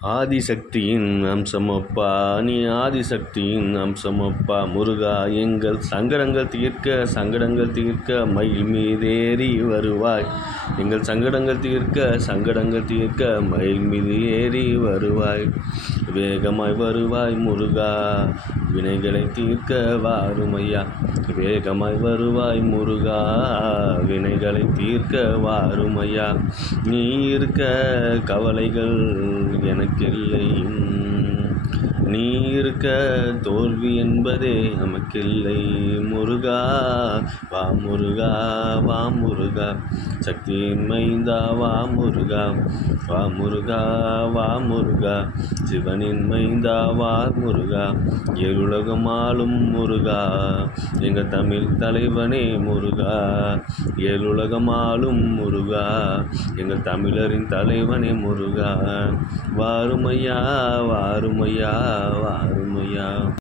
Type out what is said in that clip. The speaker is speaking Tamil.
ஆதிசக்தியின் அம்சமப்பா நீ ஆதிசக்தியின் அம்சமப்பா முருகா எங்கள் சங்கடங்கள் தீர்க்க மயில் மீதேறி வருவாய். எங்கள் சங்கடங்கள் தீர்க்க மயில் மீது ஏறி வருவாய். வேகமாய் வருவாய் முருகா வினைகளை தீர்க்க வாருமையா. வேகமாய் வருவாய் முருகா வினைகளை தீர்க்க வாருமையா. நீ இருக்க கவலைகள் எனக்கில்லை. நீ இருக்க தோல்வி என்பதே நமக்கில்லை. முருகா வா முருகா வா முருகா சக்தியின் மைந்தா வா முருகா. வா முருகா வா முருகா சிவனின் மைந்தா வா முருகா. ஏழுலகம் ஆளும் முருகா எங்கள் தமிழ் தலைவனே முருகா. ஏழுலகம் ஆளும் முருகா எங்கள் தமிழரின் தலைவனே முருகா. வாருமையா வாருமையா வாருமையா.